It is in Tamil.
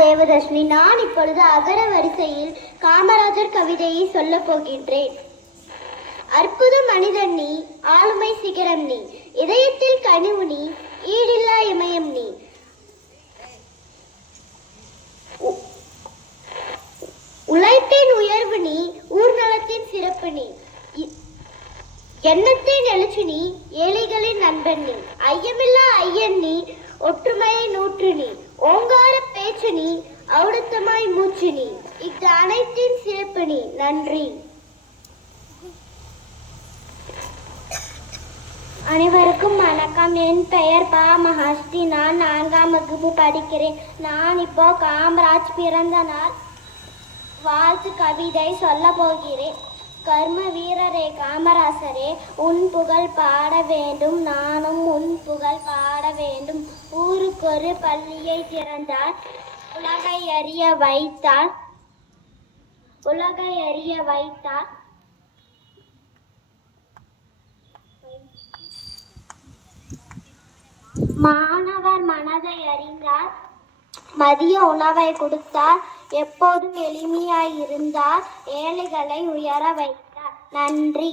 தேவதர்ஷினி. நான் இப்பொழுது அகர வரிசையில் காமராஜர் கவிதையை சொல்ல போகின்றேன். அற்புத மனிதன் நீ, ஆளுமை சிகரம் நீ, இதயத்தில் கனிவு நீ, ஈடில்லா இமயம் நீ, உழைப்பின் உயர்வு நீ, ஊர்நலத்தின் சிறப்பு நீ, எண்ணத்தின் எழுச்சி நீ, ஏழைகளின் நண்பன் நீ, ஐயமில்லா ஐயன் நீ, ஒற்றுமையை நூற்று நீ, ஓங்கார பேச்சு நீ, ஔடத்தமாய் மூச்சு நீ, இது அனைத்தின் சிறப்பு நீ. நன்றி. அனைவருக்கும் வணக்கம். என் பெயர் பா மகாஸ்தி. நான் 4ஆம் வகுப்பு படிக்கிறேன். நான் இப்போ காமராஜ் பிறந்த நாள் வாழ்த்து கவிதை சொல்ல போகிறேன். கர்ம வீரரே காமராசரே, உன் புகழ் பாட வேண்டும், நானும் உன் புகழ் பாட வேண்டும். ஊருக்கொரு பள்ளியை திறந்தார், உலகை அறிய வைத்தார், உலகை அறிய வைத்தார். மாணவர் மனதை அறிந்தார், மதிய உணவை கொடுத்தார், எப்போதும் எளிமையாய் இருந்தார், ஏழைகளை உயர வைத்தார். நன்றி.